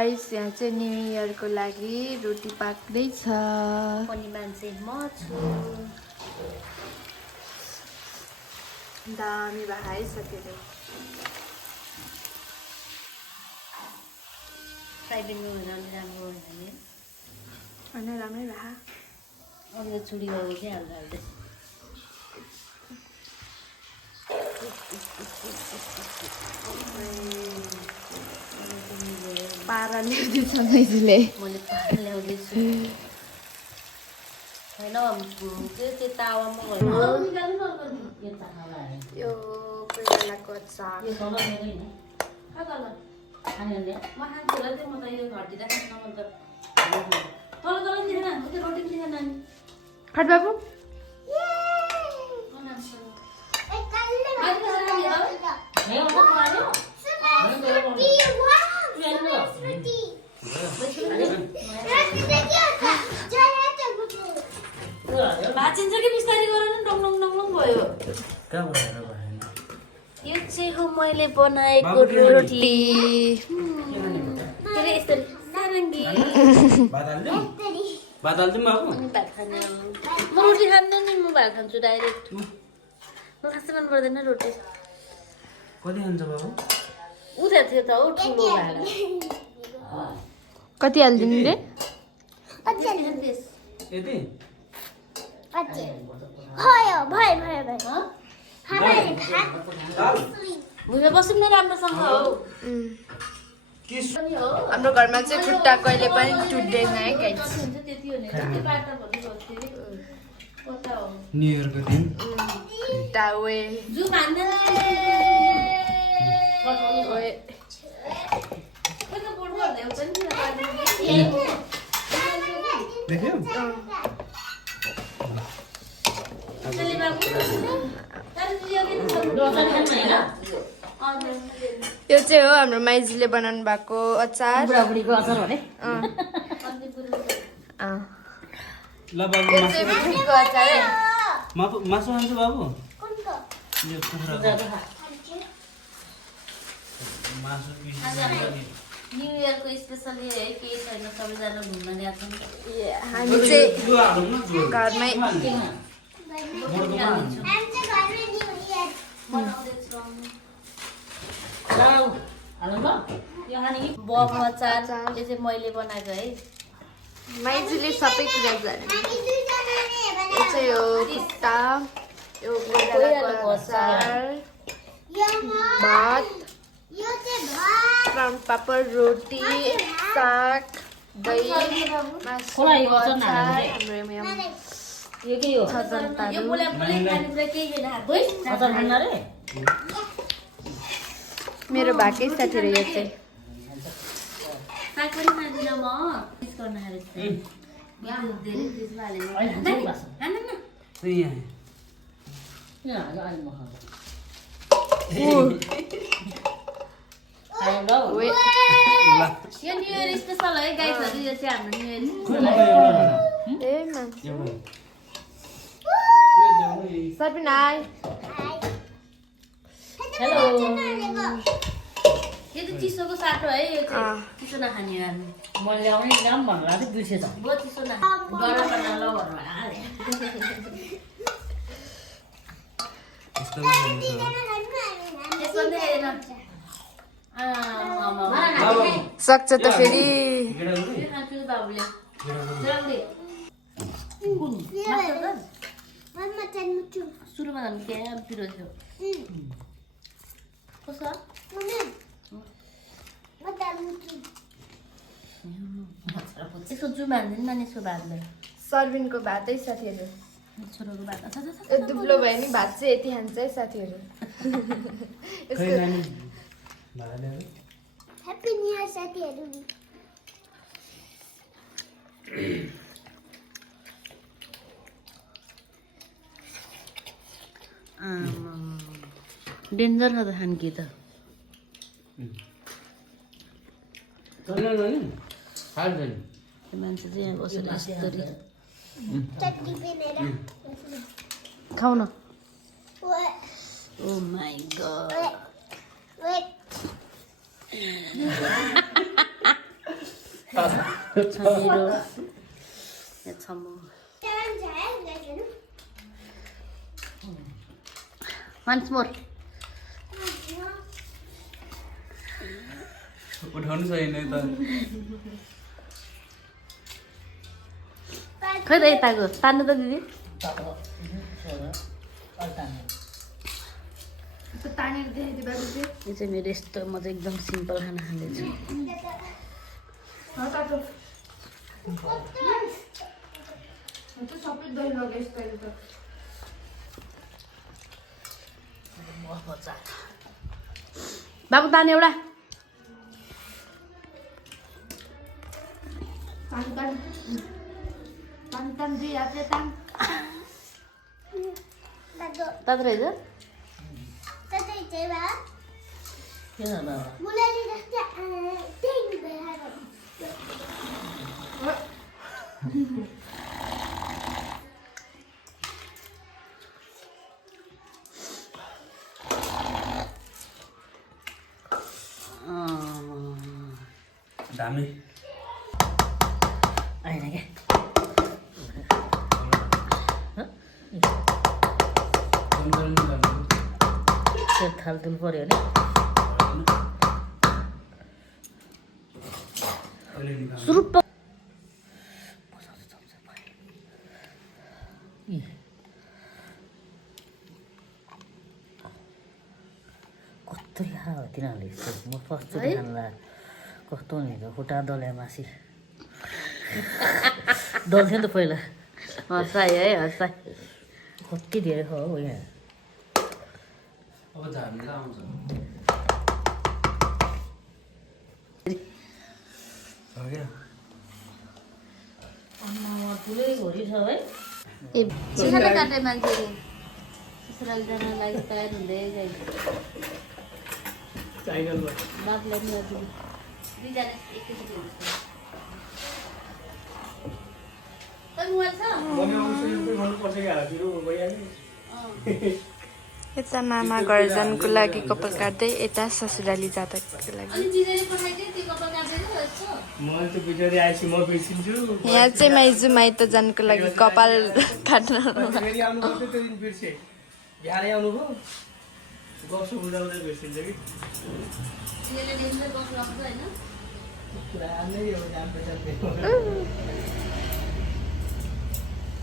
Guys यहाँ चाहिँ new इयरको लागि रोटी पाक्दैछ। पनि मान्छे म छु। दामी भाइसक्यो रे। फ्राइडेमा राम्रो राम्रो हुने होइन राम्रै भए। अरू छुरी गएको चाहिँ हाल्दै पारा ल्याउँदैछ मैजुले। मैले पारा ल्याउँदैछु होइन त्यो तावामा यो कोही बेलाको अचार। म खान्छु होला त्यो म त यो घटिँदा खान्न मन त तल दिँदैन त्यो रोटी पनि दिँदैन नानी खट बाबु भाँचिन्छ कि बिस्तारै गरेर डङडङ डङडङ भयो। यो चाहिँ हो मैले बनाएको रोटी। यसरी नारङ्गी भात हाल्दिउँ बाबु? भात खाने म रोटी खान्न नि, म भात खान्छु डाइरेक्ट। म खासै मन पर्दैन रोटी। कति खान्छ बाबु? उता थियो त हौ ठुलो भाँडा। कति हालिदिनु रे? यति? भुइँमा बस्नु न राम्रोसँग हौ। हाम्रो घरमा चाहिँ खुट्टा कहिले पनि टुट्दैन है गाइस। न्यु इयरको दिन खुट्टा ओए देख्यौ? यो चाहिँ हो हाम्रो माइजूले बनाउनु भएको अचार। बुढाबुढीको अचार भने ल बाबु यो चाहिँ भिन्डीको अचार है। मासु खान्छ बाबु? यो कुखुराको मासु न्यु इयरको स्पेसल है केही छैन, सबैजना घुम्न गएको छौँ। हामी चाहिँ घरमै बम अचार यो चाहिँ मैले बनाएको है। माइजूले सबै कुरा जाने। यो चाहिँ हो खुट्टा, यो कोइरालाको अचार, भात, ब्राउन पापड, रोटी, साग, दही, मासुको अचार, हाम्रो यहाँ यो के हो? जनताहरू। यो बोला बोले खानेकुरा केही छैन हातै अचार खान्न रे। मेरो भाकै साथी हो यो चाहिँ। साग पनि खाँदिनँ म। मिस गर्न हालेको छु। धेरै फ्रिजमा हालेर खान्न न। यो न्यु इयर स्पेसल है गाइसहरु, यो चाहिँ हाम्रो new year special. Sabin hi. Hello. यो त चिसोको साटो है, यो चाहिँ चिसो नखाने हो हामी। म ल्याउने ल्याम भन्नुलाई चाहिँ बिर्सेछ। म चिसो न गरम गर्न ल भन्नु हाले। यसो नै हेर। सक्छ त फेरि। खान्छु बाबुले। जल्दी। सुरुमा हामी क्या पिरो थियो। कस्तो? यसो जुम हाल्दैन नानी, यसो भातले। सर्बिनको भातै साथीहरू। छोरोको भात। यो दुब्लो भयो नि भात चाहिँ यति खान्छ है साथीहरू। ह्याप्पी न्यु इयर साथीहरू। डेन्जर छ त खानकी त। मान्छे चाहिँ यहाँ बसेर यसरी चटनी पिनेर खाऊ न। What? Oh my god. Wait. मेरो छ म once more उठाउनु छैन त खै त यताको तान्नु त दिदी तानेर देखाइदियो बाबु चाहिँ यो चाहिँ मेरो यस्तो म चाहिँ एकदम सिम्पल खाना खाँदैछु सबै दही लगाएछ तैँले त बाबु तान एउटा तान दुई हातले तान तातो रहेछ दामी आएन क्या त्यो थालथुल पऱ्यो नि सुरुप्प कस्तो खायो तिनीहरूले यस्तो म फर्स्टचोटि खाँदा कस्तो हुने खुट्टा दल्या मासी दल्थ्यो नि त पहिला हँसाइ है हँसाइ कति धेरै हो यहाँ अब झार्नु आउँछ ठुलै घोरी छ है ए खाना काट्ने मान्छेले ससुराली जानलाई तयार हुँदै गयो बाबुलाई पनि नदिनु दुईजना एकैचोटि हुन्छ यता मामा घर जानुको लागि कपाल काट्दै यता ससुराली जाँदाको लागि यहाँ चाहिँ माइजू माइत जानुको लागि कपाल काट्न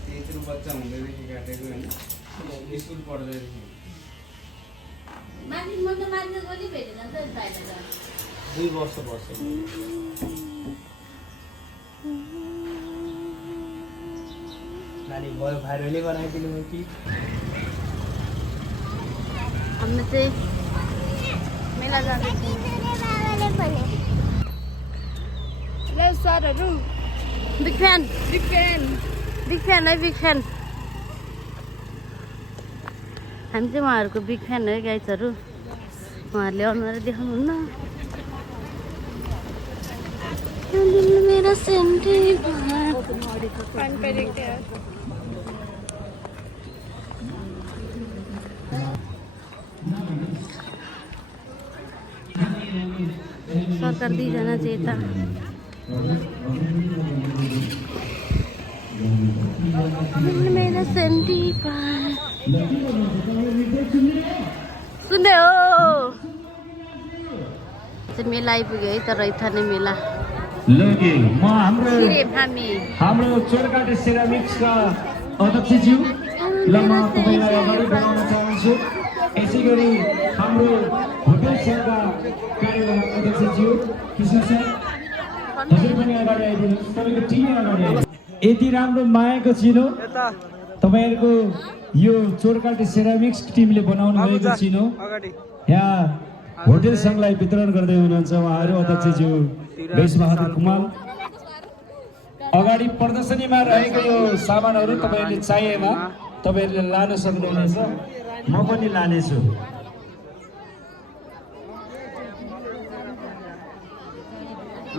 त्यत्रो बच्चा हुँदैदेखि काटेको होइन स्कुल पढ्दैदेखि 2 वर्ष बस्यो नानी भयो भाइरले बनाइदिनु हो कि हामी चाहिँ मेला जाँदैछौँ ल सरहरू बिग फ्यान बिग फ्यान है बिग फ्यान हामी चाहिँ उहाँहरूको बिग फ्यान है गाइजहरू उहाँहरूले अनुहार देखाउनुहुन्न मेरो सेन्टी सरकार दुईजना चाहिँ यता मेरो सेन्टी सुन्दै हो चाहिँ मेला आइपुग्यो है त रैथाने मेला लगे म हामी हाम्रो चोरकाटे सेरामिक्सका अध्यक्षज्यू ल म तपाईँलाई अगाडि बढाउन चाहन्छु यसै गरी हाम्रो होटल संघका कार्यवाहक अध्यक्षज्यू कृष्ण सर हजुर पनि अगाडि आइदिनुहोस् तपाईँको टिम अगाडि यति राम्रो मायाको चिनो तपाईँहरूको यो चोरकाटे सेरामिक्स टिमले बनाउनु भएको चिनो यहाँ होटल संघलाई वितरण गर्दै हुनुहुन्छ उहाँहरू अध्यक्षज्यू भेषबहादुर कुमार अगाडि प्रदर्शनीमा रहेको यो सामानहरू तपाईँहरूले चाहिएमा तपाईँहरूले लान सक्नुहुनेछ म पनि लानेछु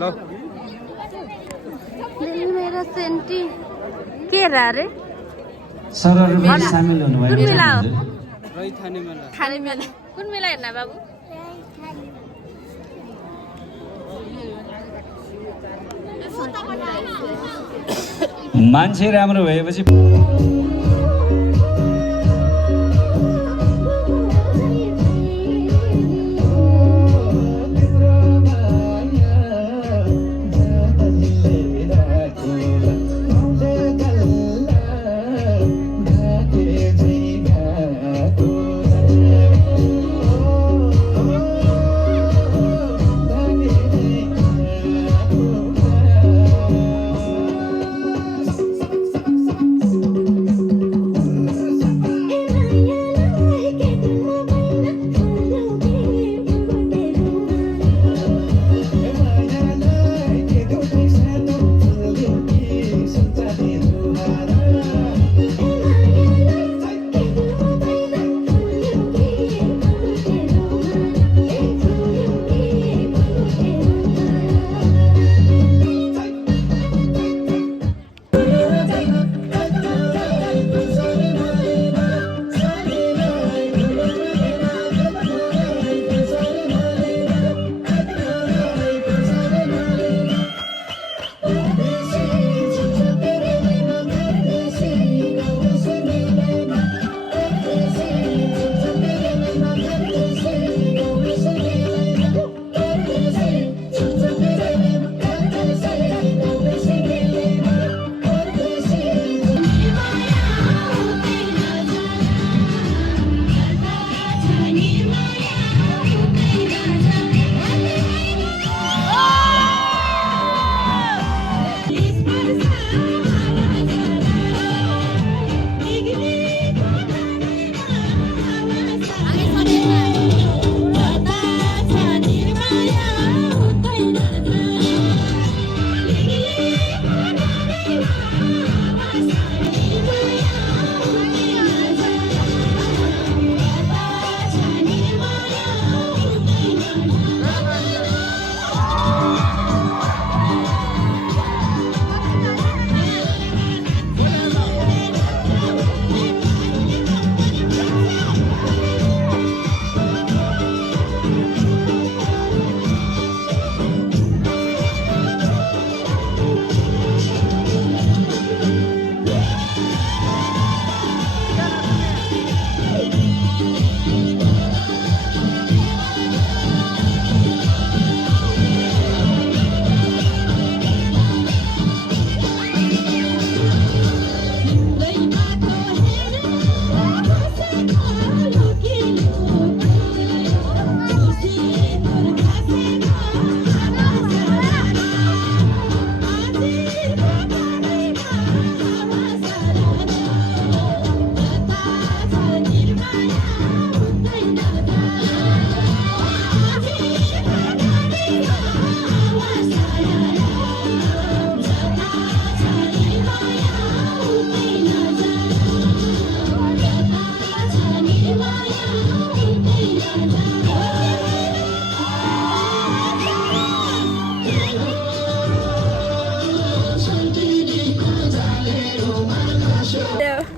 ल मेरो सेन्टी के रे सरहरू पनि सामेल हुनुभयो कुन मेला हो रैथाने मेला खाने मेला कुन मेला हेर्न बाबु मान्छे राम्रो भएपछि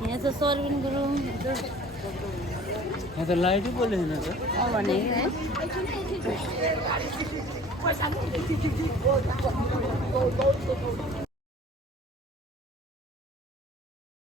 यहाँ त सरबिन गुरुङ यहाँ त लाइटै बोल्ने छैन त भने है